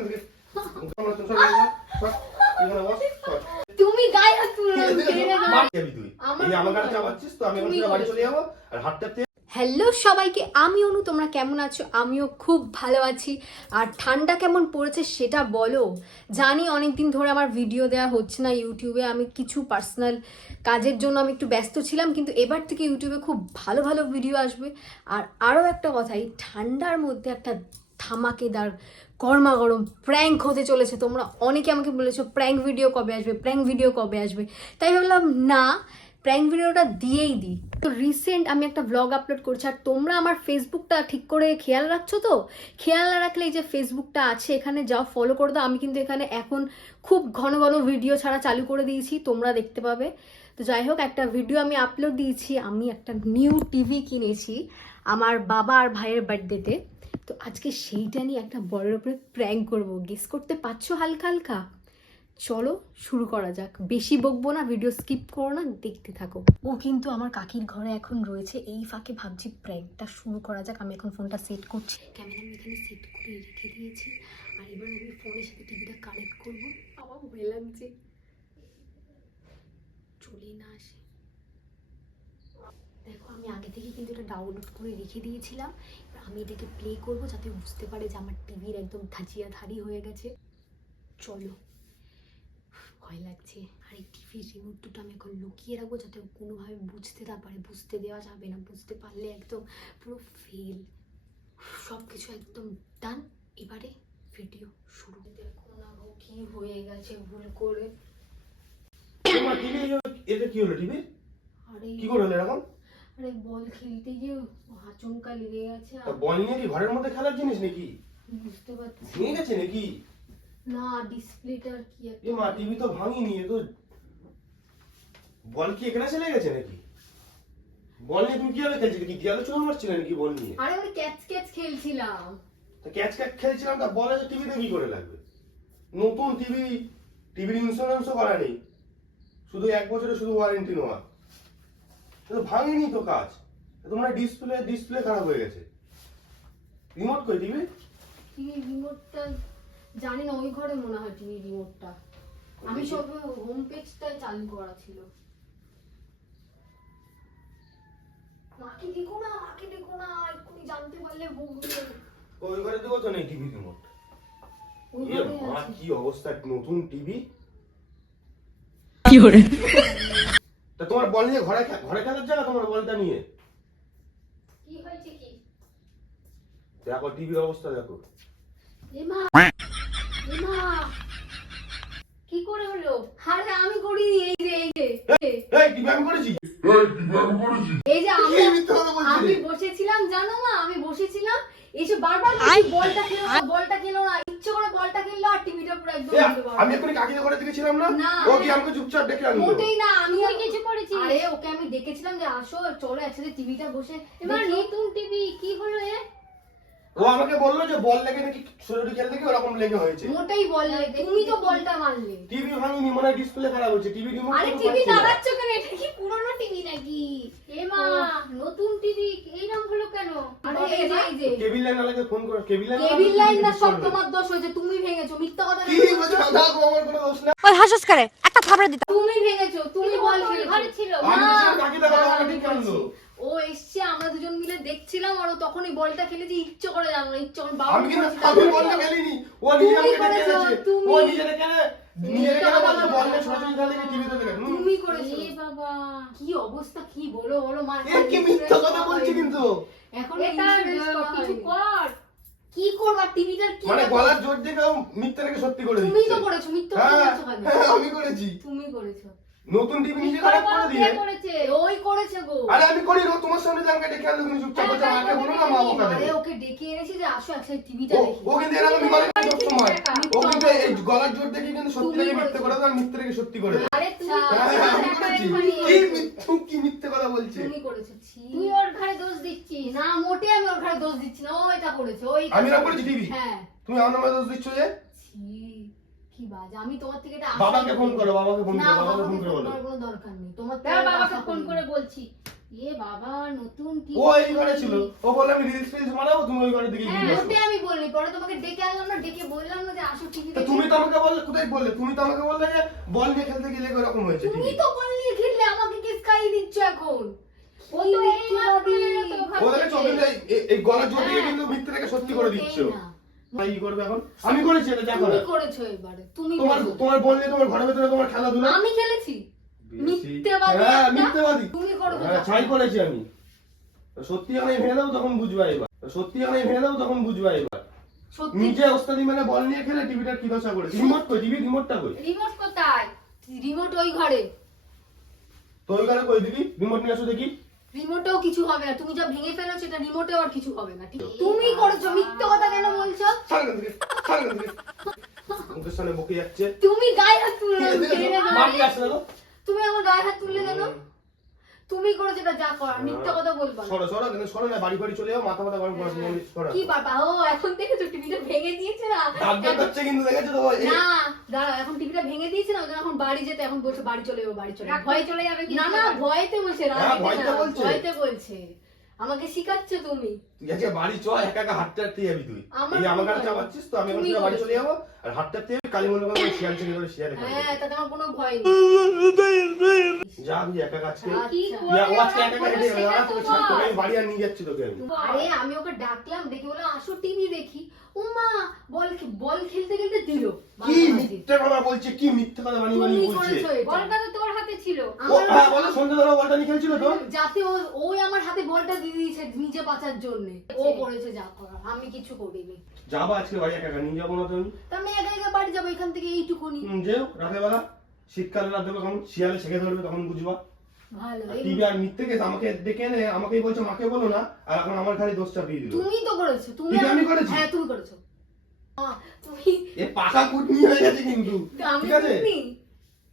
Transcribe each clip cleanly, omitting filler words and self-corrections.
এখান থেকে তুমি গায়ে হাত তুলে আমার কাছে চাপাচ্ছিস তো আমি এখন বাড়ি চলে যাবো আর হাতটাতে। হ্যালো সবাইকে, আমি অনু। তোমরা কেমন আছো? আমিও খুব ভালো আছি। আর ঠান্ডা কেমন পড়েছে সেটা বলো। জানি অনেকদিন ধরে আমার ভিডিও দেওয়া হচ্ছে না ইউটিউবে, আমি কিছু পার্সোনাল কাজের জন্য আমি একটু ব্যস্ত ছিলাম, কিন্তু এবার থেকে ইউটিউবে খুব ভালো ভালো ভিডিও আসবে। আর আরও একটা কথা, এই ঠান্ডার মধ্যে একটা ধামাকেদার গরমা গরম প্র্যাঙ্ক হতে চলেছে। তোমরা অনেকে আমাকে বলেছো প্র্যাঙ্ক ভিডিও কবে আসবে, প্র্যাঙ্ক ভিডিও কবে আসবে। তাই ভাবলাম না, প্র্যাঙ্ক ভিডিওটা দিয়েই দিই। তো রিসেন্ট আমি একটা ব্লগ আপলোড করছি, আর তোমরা আমার ফেসবুকটা ঠিক করে খেয়াল রাখছো তো? খেয়াল না রাখলে এই যে ফেসবুকটা আছে এখানে যাও, ফলো করে দাও। আমি কিন্তু এখানে এখন খুব ঘন ঘন ভিডিও ছাড়া চালু করে দিয়েছি, তোমরা দেখতে পাবে। তো যাই হোক, একটা ভিডিও আমি আপলোড দিয়েছি। আমি একটা নিউ টিভি কিনেছি আমার বাবা আর ভাইয়ের বার্থডেতে। তো আজকে সেইটা নিয়ে একটা বড়ের উপরে প্র্যাঙ্ক করবো। গেস করতে পারছো হালকা হালকা? চলো শুরু করা যাক। বেশি বকবো না, ভিডিও স্কিপ করো না, দেখতে থাকো। ও কিন্তু আমার কাকির ঘরে এখন রয়েছে, এই ফাঁকে ভাবছি প্র্যাঙ্কটা শুরু করা যাক। আমি এখন ফোনটা সেট করছি, ক্যামেরা আমি এখানে সেট করে রেখে দিয়েছি। আর এবার আমি ফোনের সাথে টিভিটা কানেক্ট করবো। আমার ভয় লাগছে, চলে না আসে। দেখো, আমি আগে থেকে কিন্তু এটা ডাউনলোড করে রেখে দিয়েছিলাম। এবার আমি এটাকে প্লে করবো যাতে বুঝতে পারে যে আমার টিভির একদম ধাজিয়া ধারি হয়ে গেছে। চলো, ভয় লাগছে। আর এই টিভির রিমোট দুটো আমি এখন লুকিয়ে রাখবো যাতে কোনোভাবে বুঝতে না পারে। বুঝতে দেওয়া যাবে না, বুঝতে পারলে একদম পুরো ফেল। সব কিছু একদম ডান। এবারে ভিডিও শুরু। দেখো না গো, কি হয়ে গেছে ভুল করে। এটা কি হলো টিভি? আরে কি করে হলো এরকম? আরে বল খেলতে গিয়ে আচমকা লেগে গেছে। বল নিয়ে কি ঘরের মধ্যে খেলার জিনিস নাকি? বুঝতে পারছি ভেঙে গেছে নাকি? না, ডিসপ্লেটার কি একটা। মা, টিভি তো ভাঙিনি, তো বল কি এখানে চলে গেছে নাকি? বল নিয়ে তুমি কিভাবে খেলছিলে? কি দেয়ালে চুরা মারছিলে নাকি বল নিয়ে? আরে আমি ক্যাচ ক্যাচ খেলছিলাম। তো ক্যাচ ক্যাচ খেলছিলাম, তা বল আছে টিভিতে কি করে লাগবে? নতুন টিভি, টিভির ইন্স্যুরেন্সও করা নেই, শুধু 1 বছরের শুধু ওয়ারেন্টি নেওয়া। তো ভাঙিনি তো কাজ, তোমরা ডিসপ্লে খারাপ হয়ে গেছে। রিমোট কই টিভি? টিভি রিমোটটা জানি না, ওই ঘরে মনে হয় টিভি রিমোটটা। আমি সব হোম পেজটা চালু করা ছিল। মাকে দেখো না, মাকে দেখো না, এক্ষুনি জানতে পারলে বকবে। ওই ঘরে তো তো নেই টিভি রিমোট। ওই এ ঘরে মা, আছে। কি অবস্থা! নতুন টিভি কি করে? তা তোমার বল নিয়ে ঘরে খেলার জায়গা, তোমার বলটা নিয়ে কি হয়েছে কি? দেখো টিভির অবস্থা দেখো। এমা, এমা, কি করে হলো? আরে আমি করিনি, এই যে এই টিভি আমি করেছি? এই যে কি মিথ্যা কথা বলছিস? আমি বসেছিলাম, জানো না, আমি বসেছিলাম, এসে বারবার বলছি বলটা খেলো না, বলটা খেলো না, ইচ্ছে করে বলটা খেললো আর টিভিটা পুরো একদম উল্টে পাল্টে। আমি এখন কাকিদের ঘরে থেকে ছিলাম না, না, ও কি আমাকে চুপচাপ ডেকে আনলো? মোটেই না, আমি আর কিছু করেছি। আরে ওকে আমি ডেকেছিলাম যে আসো চলো একসাথে টিভিটা বসে। এবার নতুন টিভি কি হলো এ? ও আমাকে বললো যে বল লেগে নাকি ছোটটি খেলতে গিয়ে ওরকম লেগে হয়েছে। মোটেই বললে, তুমি তো বলটা মারলে। টিভি ভাঙিনি, মনে হয় ডিসপ্লে খারাপ হচ্ছে। টিভি রিমোট আরে টিভি নাড়াচ্ছ কেন? এটা কি পুরনো টিভি নাকি? এ মা, নতুন টিভি এইরকম হলো কেন? আরে এই যে কেবিল লাইন আলাকে ফোন করো। কেবিল লাইন না, সব তোমার দোষ হয়েছে, তুমি ভেঙেছো। মিথ্যা কথা কি বলছো? দাদা, আমার কোনো দোষ না। ওই হাসস করে একটা থাপড়া দিতাম। তুমি ভেঙেছো, তুমি বল ঘরে ছিল আমি না। তো ছিলাম, কাকি দাদা আমাকে ডেকে আনলো। ও এসছে, আমরা দুজন মিলে দেখছিলাম, আর ও তখনই বলটা খেলেছে ইচ্ছে করে, জানো না, ইচ্ছে করে। বাবা আমি কিন্তু আমি বলটা খেলিনি, ও নিজে আমাকে ডেকে এনেছে। ও নিজে ডেকে বলছে বল নিয়ে ছোট ছোট খেলতে গিয়ে টিভিতে দেখে। তুমি করেছো। এ বাবা, কি অবস্থা, কি বলো বলো মা। এ কি মিথ্যা কথা বলছি কিন্তু। এখন এটা কিছু কর। কি করবা? টিভিটার কি মানে গলার জোর দিয়ে মিথ্যাটাকে সত্যি করে দিচ্ছে। তুমি তো করেছো, মিথ্যা কথা হ্যাঁ, বলছো কেন? হ্যাঁ, আমি করেছি। তুমি করেছো। নতুন টিভি নিজে খারাপ করে দিয়ে। করেছে ওই, করেছে গো। আরে আমি করি না, তোমার সামনে যে আমাকে ডেকে আনলো, তুমি চুপচাপ বলছো। আমাকে বলো না, মা বকা আরে দেবে। ওকে ডেকে এনেছি যে আসো একসাথে টিভিটা দেখি। ও কিন্তু এরকম করে না সব সময়। ও কিন্তু এই গলার জোর দেখে কিন্তু সত্যিটাকে মিথ্যে করে দেয়, আর মিথ্যাটাকে সত্যি করে দেয়। আরে তুমি হ্যাঁ, আমি করেছি। কি মিথ্যে কথা বলছে? তুমি করেছো। তুই ওর ঘরে দোষ দিচ্ছিস না? মোটে আমি ওর ঘরে দোষ দিচ্ছি না, ও এটা করেছে। ওই আমি না করেছি টিভি? হ্যাঁ। তুমি আমার নামে দোষ দিচ্ছ যে? ছি, কি বাজে। আমি তোমার থেকে এটা বাবাকে ফোন করো, বাবাকে ফোন না, করো, বাবাকে বাবাকে ফোন ফোন করে বলো। করার কোনো দরকার নেই। তোমার দাঁড়া, বাবাকে ফোন করে বলছি। এ বাবা নতুন কি ও এই ঘরে ছিল, ও বললো আমি রিলস ফিলস বানাবো, তুমি ওই ঘরের দিকে হ্যাঁ গিয়ে বসো। ওটাই আমি বললি, পরে তোমাকে ডেকে আনলাম না, ডেকে বললাম না যে আসো টিভি তা তুমি তো আমাকে বললে, কোথায় বললে? তুমি তো আমাকে বললে যে বল নিয়ে খেলতে গেলে এরকম হয়েছে। তুমি তো বললি খেললে, আমাকে কি স্কাই দিচ্ছ এখন? ও তো এই ওদেরকে চোখে এই গলার জোর দিয়ে কিন্তু মিথ্যেটাকে সত্যি করে দিচ্ছ। কি করবে এখন? আমি করেছি এটা, যা তুমি করার। করেছো এবারে, তুমি তোমার বললে তোমার ঘরের ভিতরে তোমার খেলাধুলা। আমি খেলেছি? মিথ্যেবাদী হ্যাঁ একটা। মিথ্যেবাদী। তুমি করেছো? হ্যাঁ ছাই করেছি আমি। সত্যি আমি ভেঙে দেবো তখন বুঝবা এবার। সত্যি আমি ভেঙে দেবো তখন বুঝবা এবার। সত্যি নিজে ওস্তাদি মানে বল নিয়ে খেলে টিভিটার কি দশা করেছে। রিমোট কই? টিভি রিমোটটা কই? রিমোট কোথায়? রিমোট ওই ঘরে। তো ওই ঘরে কই দিবি? রিমোট নিয়ে আসো দেখি। রিমোটেও কিছু হবে না, তুমি যা ভেঙে ফেলেছো এটা রিমোটেও আর কিছু হবে না। ঠিক তুমি করেছো, মিথ্যে কথা কেন বলছো? ছাড় না দিকে, ছাড় না দিকে। মুখের সামনে বকে যাচ্ছে। তুমি গায়ে হাত তুললে কেন? মাটি আসছে না। তুমি আমার গায়ে হাত তুললে কেন? তুমি করেছো এটা, যা করার। মিথ্যে কথা বলবা না। সরো সরো, কিন্তু সরো না, বাড়ি বাড়ি চলে যাও, মাথা মাথা গরম করার সময় সরো। কি বাবা, ও এখন দেখেছো টিভিটা ভেঙে দিয়েছে না? ভাগ্য করছে কিন্তু, দেখেছো তো? না দাঁড়াও, এখন টিভিটা ভেঙে দিয়েছে না, ওই জন্য এখন বাড়ি যেতে, এখন বলছে বাড়ি চলে যাবো, বাড়ি চলে যাবো। ভয় চলে যাবে কি? না না, ভয়তে বলছে, রাগিতে ভয়তে না, বলছে। ভয়তে বলছে। আমাকে শিখাচ্ছ তুমি? তুই আজকে বাড়ি চ, একা একা হাঁটতে হাঁটতে যাবি তুই। আমার এই আমার কোনো কাছে ভয় চাপাচ্ছিস তো, আমি এখন তুমি সোজা বাড়ি বলেছো। চলে যাবো আর হাঁটতে হাঁটতে যাবি। কালী মনে করবো শিয়াল ছেড়ে ধরে শিয়াল হ্যাঁ, তাতে আমার কোনো ভয় নেই। যা তুই একা কাজকে কি ও আজকে একা একা হেঁটে যাবে, দাঁড়া, তোকে ছাড়, তোকে আমি বাড়ি আর নিয়ে যাচ্ছি তোকে আমি। আরে আমি ওকে ডাকলাম, দেখে বললাম আসো টিভি দেখি। ও মা, বল খেলতে খেলতে দিল। কি মিথ্যে কথা বলছে, কি মিথ্যে কথা বানিয়ে বানিয়ে তুমি বলছে। করেছো এটা। বলটা তো তোর হাতে ছিল। ও হ্যাঁ বলো, সন্ধ্যাবেলা বলটা নিয়ে খেলছিল তো। যাতে ওই আমার হাতে বলটা দিয়ে দিয়েছে নিজে বাঁচার জন্য। ও করেছে যা করার, আমি কিছু করিনি। যাবো আজকে বাড়ি একা একা, নিয়ে যাবো না তো আমি। তা আমি একা একা বাড়ি যাবো এখান থেকে এইটুকুনি। যেও রাতের বেলা, শীতকালে রাত দেবো, তখন শিয়ালে ছেঁকে ধরবে, তখন বুঝবা। ভালো। টিভি আর মিথ্যে কেস আমাকে ডেকে এনে আমাকেই বলছো মাকে বলো না, আর এখন আমার খালি দোষ চাপিয়ে দিল। তুমি তো করেছো, তুমি এটা আমি করেছি? হ্যাঁ তুমি করেছো। তুমি এ পাকা কুটনি হয়ে গেছে কিন্তু। আমি ঠিক আছে? গুটনি,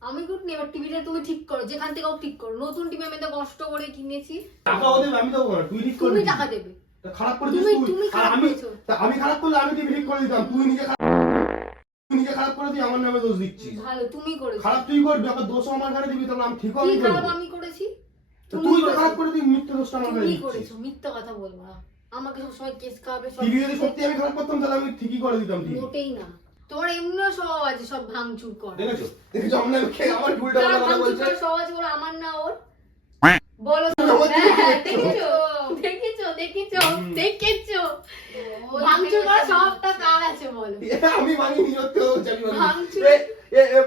আমি গুটনি। এবার টিভিটা তুমি ঠিক করো, যেখান থেকে ঠিক করো। নতুন টিভি আমি তো কষ্ট করে কিনেছি। টাকা ও দেবে, আমি দেবো না, তুই ঠিক করে তুমি দিবি। টাকা দেবে। তা খারাপ করে দিস তুমি তুই। আর খারাপ আমি করেছো। তা আমি খারাপ করলে আমি টিভি ঠিক করে দিতাম, তুই নিজে খারাপ করে দিয়ে আমার নামে দোষ দিচ্ছিস। ভালো, তুমি করেছো। খারাপ তুই করবি, আবার দোষও আমার ঘরে দিবি, তাহলে আমি ঠিকও কি আমি খারাপ করবো। আমি করেছি? তুই তো খারাপ করে দিবি, মিথ্যে দোষটা আমার ঘরে তুমি দিচ্ছিস। করেছো, মিথ্যা কথা বলবো না। আমাকে সবসময় কেস খাওয়াবে সব। টিভি যদি সত্যি আমি খারাপ করতাম তাহলে আমি ঠিকই করে দিতাম টিভি। মোটেই না। তোমার এমনিও স্বভাব আছে সব ভাঙচুর করা। দেখেছো দেখেছো আমরা খেয়ে আমার উল্টা তার কথা ভাঙচুর বলছে। করার স্বভাব আছে, ওরা আমার না ওর। বলো তো। আমার দিকে হ্যাঁ, দেখছো? দেখেছো। ভাঙচুর করার স্বভাবটা কার আছে বলো? আমি মানিনি, সত্যি কথা বলছি, আমি মানিনি। ভাঙচুর।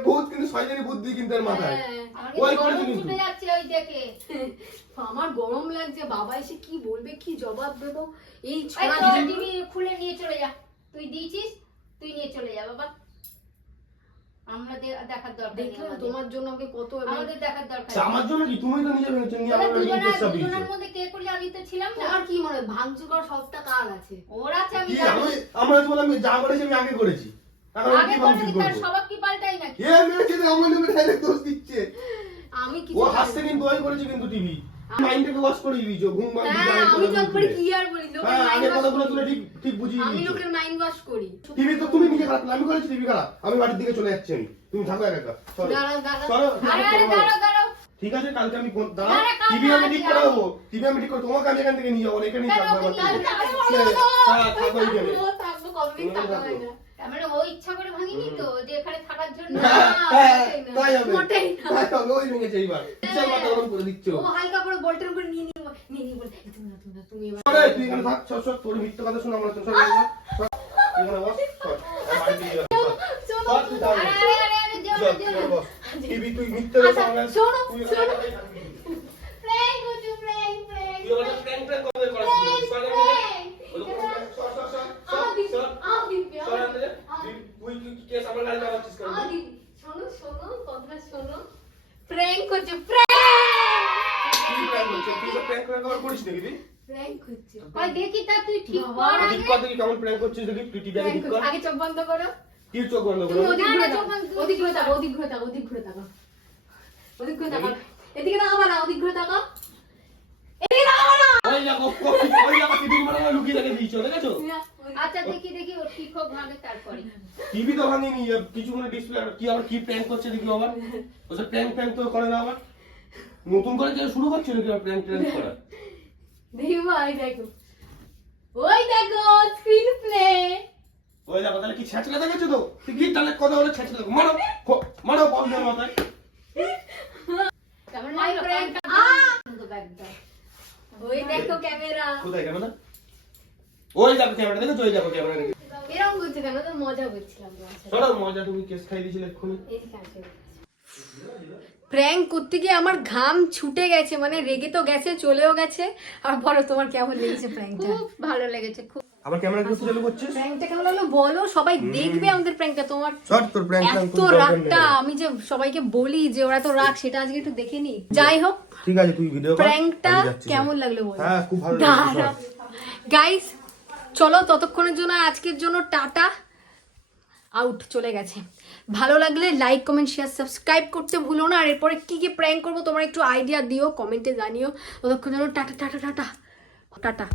বহুত কিন্তু শয়তানি বুদ্ধি কিন্তু এর মাথায়। হ্যাঁ। ওই করেছে কিন্তু। ছুটে যাচ্ছে ওই দেখে। আমার গরম লাগছে, বাবা এসে কি বলবে, কি জবাব দেবো। এই এই ছড়া তোর দিলে- টিভি খুলে নিয়ে চলে যা। তুই দিয়েছিস, তুই নিয়ে চলে যা বাবা। আমরা দেখার দরকার নেই দেখলে আমাদের। তোমার জন্য আমাকে কত আমাদের দেখার দরকার তা আমার জন্য কি, তুমি তো নিজে ভেঙেছো, নিয়ে তোরা আমার ঘরে দুজনের কেসটা দিয়েছো। দুজনের মধ্যে কে করলে? আমি তো ছিলাম না। তোমার কি মনে হয় ভাঙচুর করার সবটা কার আছে? ওর আছে, আমি কি জানি। আমরা তো বললাম যা করেছি আমি আগে করেছি, এখন আমি আগে কি করে ভাবছি তার করবো? স্বভাব কি পাল্টাই নাকি? এ মেয়েকে তো আমার নামে ডাইরেক্ট দোষ দিচ্ছে। আমি ও কিছু হাসতে কিন্তু ওই করেছে কিন্তু টিভি মাইন্ডটাকে ওয়াশ করে দিয়েছো, ঘুম বাদ দিয়ে হ্যাঁ, আমি তো একবারে কি আর বলি, লোকের হ্যাঁ আগে মাইন্ড কথাগুলো ওয়াশ তুলে করি। ঠিক ঠিক বুঝিয়ে আমি দিয়েছো। লোকের মাইন্ড ওয়াশ করি। টিভি তো তুমি নিজে খারাপ করলে, আমি করেছি টিভি খারাপ, আমি বাড়ির দিকে চলে যাচ্ছি আমি, তুমি থাকো একা একা। সরো দাঁড়াও, দাঁড়াও। সরো, আরে আরে দাঁড়াও। ঠিক আছে কালকে আমি দাঁড়া, কালকে টিভি আমি ঠিক করে আমি দেবো, টিভি আমি ঠিক করে তোমাকে আমি এখান থেকে নিয়ে যাবো, এখানে কেন, থাকবো ওকে আমার নিয়ে থেকে। যাবো? হ্যাঁ, থাকো এখানে। থাকবো, কতদিন থাকা হয় না। তার মানে ও ইচ্ছা করে ভাঙিনি তো, যে এখানে থাকার জন্য। হ্যাঁ, হ্যাঁ, তাই হবে। মোটেই না। তাই হবে, ওই ভেঙেছে এইবার। বিশাল মাথা গরম করে দিচ্ছ। ও হালকা করে বলটার উপরে নিয়ে নিয়ে বলে তুমি না, তুমি এবার আরে, তুই এখানে থাক, সর, সর, তোর মিথ্যে কথা শোনা আমার, সর, সর, সর, সর। তুই এখানে বস, সর। আমি বাড়ি দিয়ে যাবো, সর। শোনো, সর, তুই তাহলে। আরে যেও সর, না, তুই যেও এখানে না। বস। টিভি তুই মিথ্যে কথা আচ্ছা, বলছিস, শোনো, তুই শোনো। এখানে থাকবি। প্র্যাঙ্ক করছো, প্র্যাঙ্ক। তুই ওখানে প্র্যাঙ্ক ট্র্যাঙ্ক করতে করাচ্ছিস। সর, এখান থেকে। ওই তো, সর, সর, সর, সর, সর। সর, এখান থেকে। তুই কি কেস আমার গাড়ি চালাচ্ছিস কেন? শোনো, শোনো, কথাটা শোনো। প্র্যাঙ্ক করছে, প্র্যাঙ্ক। তুই প্র্যাঙ্ক করছিস, তুই তো প্র্যাঙ্ক করে কবার করিস নাকি তুই? প্র্যাঙ্ক করছে। ওই দেখি তা তুই ঠিক বাবা। কর ঠিক আগে। কর দেখি কেমন প্র্যাঙ্ক করছিস দেখি, তুই টিভি আগে ঠিক কর। আগে চোখ বন্ধ করো। কি চোখ বন্ধ তুমি করো? ওদিক না, ঘুরে না, তাকাও, চোখ বন্ধ, ওদিক ঘুরে তাকাও, ওদিক ঘুরে তাকাও, ওদিক ঘুরে তাকাও। ওদিক ঘুরে তাকাও। এদিকে তাকাও না, ওদিক ঘুরে তাকাও। এদিকে তাকাও না। ওই দেখো, ওই দেখো টিভির মানে লুকিয়ে রেখে দিয়েছো, দেখেছো? আচ্ছা দেখি ও ঠিক হোক ভাবে তারপরে। টিভি তো ভাঙিনি, কিছু মানে ডিসপ্লে কি আবার কি প্র্যাঙ্ক করছে দেখি আবার। ওসব প্র্যাঙ্ক তো করে না আবার। নতুন করে কেউ শুরু করছিল কি প্র্যাঙ্ক করা? দেখি ভাই দেখো, ওই দেখো স্ক্রিন প্লে। ওই দেখো তাহলে কি ছেঁচড়া দেখেছো তো? কি তাহলে কথা বলে ছেঁচড়া দেখো, মারো মারো বল দিয়ে মাথায়। কেমন লাগলো প্র্যাঙ্কটা? সুন্দর ব্যাগটা। ওই দেখো ক্যামেরা। কোথায় ক্যামেরা? ওই দেখো ক্যামেরা দেখেছো? ওই দেখো ক্যামেরা দেখেছো? এরকম করছো কেন? তো মজা করছিলাম তোমার সাথে। চলো মজা, তুমি কেস খাই দিয়েছিলে এক্ষুনি। এই যে কাছে। প্র্যাঙ্ক করতে গিয়ে আমার ঘাম ছুটে গেছে, মানে রেগে তো গেছে, চলেও গেছে। আর বলো তোমার কেমন লেগেছে প্র্যাঙ্কটা? খুব ভালো লেগেছে, খুব। আবার ক্যামেরা কি চালু করছিস? প্র্যাঙ্কটা কেমন লাগলো বলো, সবাই দেখবে আমাদের প্র্যাঙ্কটা। তোমার শর্ট তোর প্র্যাঙ্ক এত রাগটা আমি যে সবাইকে বলি যে ওরা তো রাগ, সেটা আজকে একটু দেখে নি। যাই হোক, ঠিক আছে তুই ভিডিও কর। প্র্যাঙ্কটা কেমন লাগলো বলো। হ্যাঁ খুব ভালো দাঁড়াও লাগছে। গাইস, চলো ততক্ষণের জন্য আজকের জন্য টাটা, আউট, চলে গেছে। ভালো লাগলে লাইক কমেন্ট শেয়ার সাবস্ক্রাইব করতে ভুলো না। আর এরপরে কি কি প্র্যাঙ্ক করবো তোমরা একটু আইডিয়া দিও, কমেন্টে জানিও। ততক্ষণ জন্য টাটা টাটা টাটা টাটা।